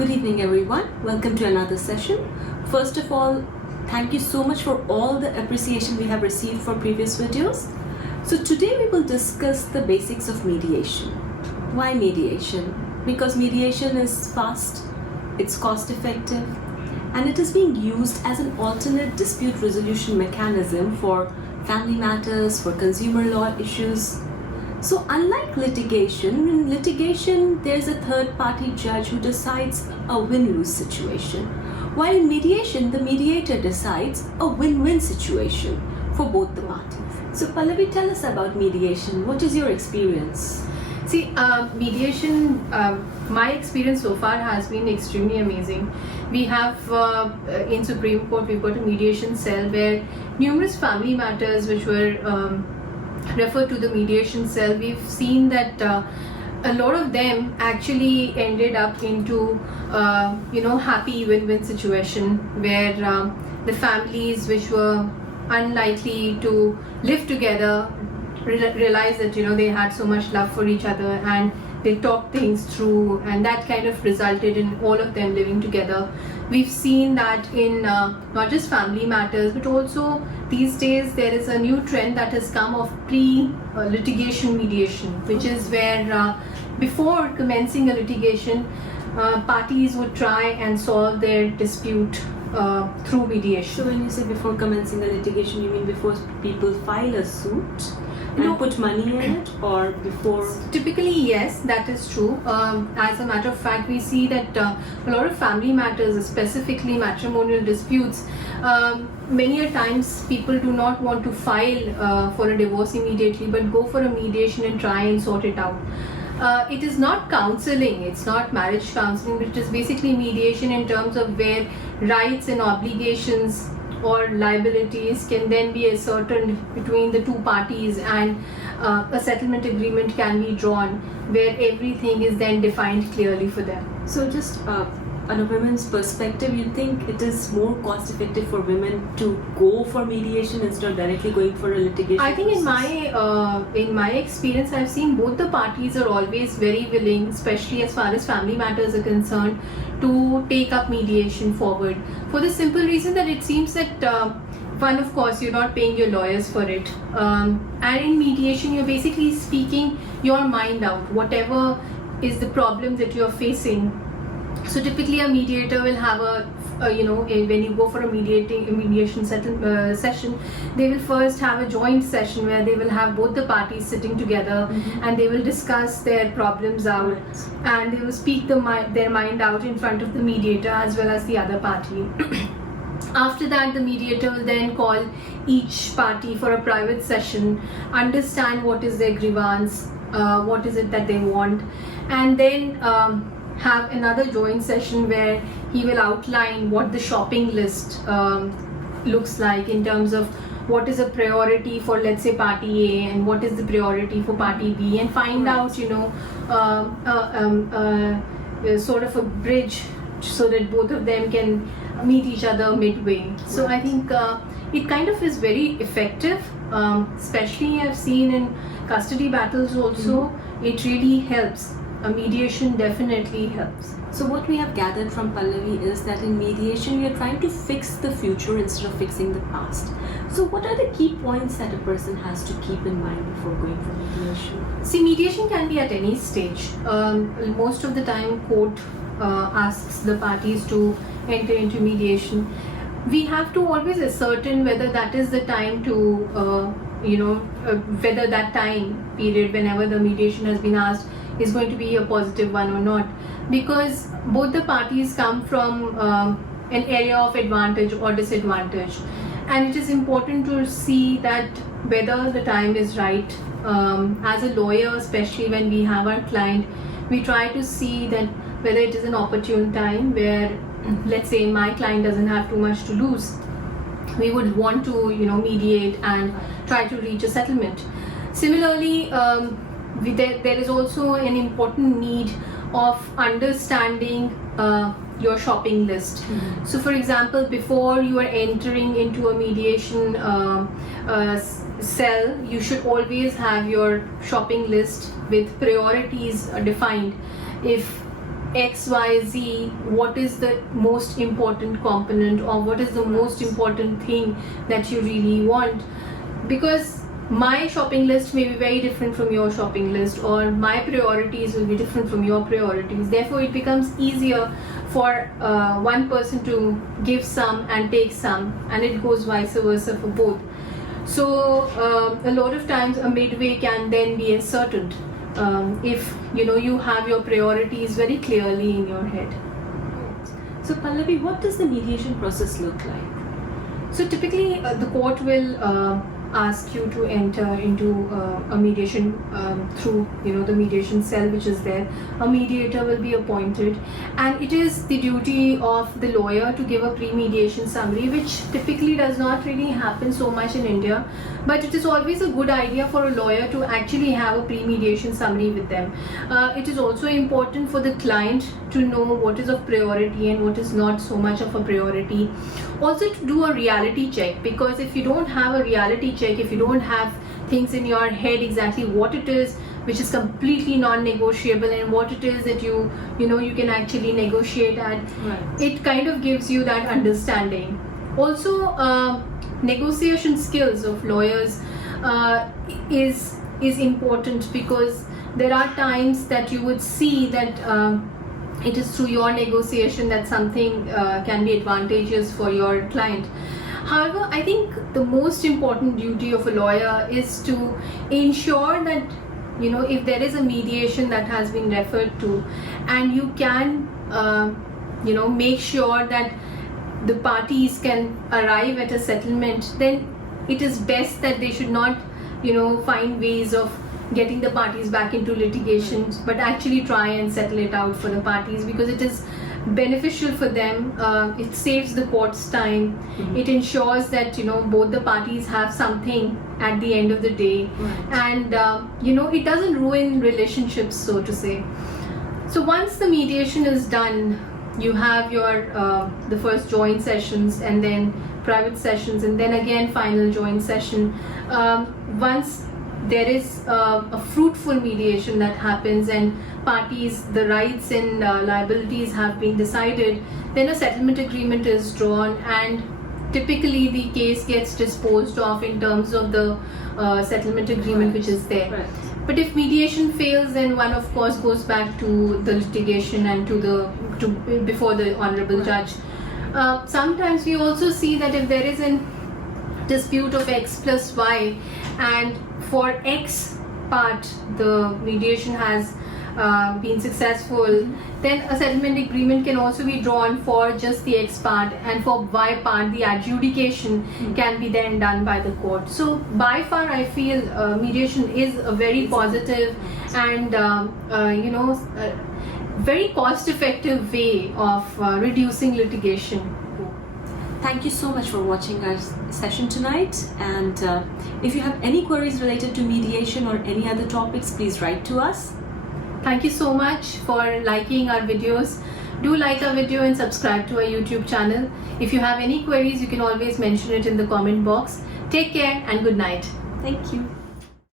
Good evening, everyone. Welcome to another session. First of all, thank you so much for all the appreciation we have received for previous videos. So today we will discuss the basics of mediation. Why mediation? Because mediation is fast, it's cost effective, and it is being used as an alternate dispute resolution mechanism for family matters, for consumer law issues. So unlike litigation, in litigation there's a third party judge who decides a win-lose situation, while in mediation the mediator decides a win-win situation for both the parties. So Pallavi, tell us about mediation. What is your experience? See, mediation, my experience so far has been extremely amazing. We have in Supreme Court, we've got a mediation cell where numerous family matters which were referred to the mediation cell. We've seen that a lot of them actually ended up into happy win-win situation where the families which were unlikely to live together realized that they had so much love for each other and they talked things through, and that kind of resulted in all of them living together. We've seen that in not just family matters, but also these days there is a new trend that has come of pre-litigation mediation, which is where before commencing a litigation, parties would try and solve their dispute through mediation. So when you say before commencing a litigation, you mean before people file a suit and put money in it, or before? Typically, yes, that is true. As a matter of fact, we see that a lot of family matters, specifically matrimonial disputes, many a times people do not want to file for a divorce immediately, but go for a mediation and try and sort it out. It is not counseling, it's not marriage counseling, but it is basically mediation in terms of where rights and obligations or liabilities can then be ascertained between the two parties, and a settlement agreement can be drawn where everything is then defined clearly for them. So just on a women's perspective, you think it is more cost effective for women to go for mediation instead of directly going for a litigation? I think in my experience, I've seen both the parties are always very willing, especially as far as family matters are concerned, to take up mediation forward, for the simple reason that it seems that one, of course, you're not paying your lawyers for it, and in mediation you're basically speaking your mind out, whatever is the problem that you're facing. So typically a mediator will have when you go for a mediation session, they will first have a joint session where they will have both the parties sitting together, and they will discuss their problems out, and they will speak their mind out in front of the mediator as well as the other party. After that, the mediator will then call each party for a private session, understand what is their grievance, what is it that they want, and then have another joint session where he will outline what the shopping list looks like in terms of what is a priority for, let's say, party A and what is the priority for party B, and find out sort of a bridge so that both of them can meet each other midway. So I think it kind of is very effective, especially I've seen in custody battles also. It really helps. A mediation definitely helps. So what we have gathered from Pallavi is that in mediation you're trying to fix the future instead of fixing the past. So what are the key points that a person has to keep in mind before going for mediation? See, mediation can be at any stage. Most of the time court asks the parties to enter into mediation. We have to always ascertain whether that is the time to whether that time period whenever the mediation has been asked is going to be a positive one or not, because both the parties come from an area of advantage or disadvantage, and it is important to see that whether the time is right. As a lawyer, especially when we have our client, we try to see that whether it is an opportune time where, let's say, my client doesn't have too much to lose. We would want to mediate and try to reach a settlement. Similarly, there is also an important need of understanding your shopping list. So for example, before you are entering into a mediation cell, you should always have your shopping list with priorities defined. If XYZ, what is the most important component, or what is the most important thing that you really want. Because my shopping list may be very different from your shopping list, or my priorities will be different from your priorities. Therefore, it becomes easier for one person to give some and take some, and it goes vice versa for both. So a lot of times a midway can then be ascertained if you have your priorities very clearly in your head. So Pallavi, what does the mediation process look like? So typically the court will ask you to enter into a mediation through the mediation cell which is there. A mediator will be appointed, and it is the duty of the lawyer to give a pre-mediation summary, which typically does not really happen so much in India, but it is always a good idea for a lawyer to actually have a pre-mediation summary with them. It is also important for the client to know what is of priority and what is not so much of a priority. Also to do a reality check, because if you don't have a reality check, if you don't have things in your head exactly what it is which is completely non-negotiable and what it is that you can actually negotiate at, Right. it kind of gives you that understanding. Also negotiation skills of lawyers is important, because there are times that you would see that it is through your negotiation that something can be advantageous for your client. However, I think the most important duty of a lawyer is to ensure that if there is a mediation that has been referred to, and you can make sure that the parties can arrive at a settlement, then it is best that they should not find ways of getting the parties back into litigation, but actually try and settle it out for the parties, because it is beneficial for them. It saves the court's time. Mhm. It ensures that both the parties have something at the end of the day. Right. And it doesn't ruin relationships, so to say. So once the mediation is done, you have your the first joint sessions, and then private sessions, and then again final joint session. Once there is a fruitful mediation that happens and parties, the rights and liabilities have been decided, then a settlement agreement is drawn, and typically the case gets disposed of in terms of the settlement agreement which is there. Right. But if mediation fails, then one of course goes back to the litigation and to before the honorable judge. Sometimes we also see that if there is a dispute of X plus Y, and for X part the mediation has been successful, then a settlement agreement can also be drawn for just the X part, and for Y part the adjudication can be then done by the court. So by far I feel mediation is a very positive and very cost effective way of reducing litigation. Thank you so much for watching our session tonight, and if you have any queries related to mediation or any other topics, please write to us. Thank you so much for liking our videos. Do like our video and subscribe to our YouTube channel. If you have any queries, you can always mention it in the comment box. Take care and good night. Thank you.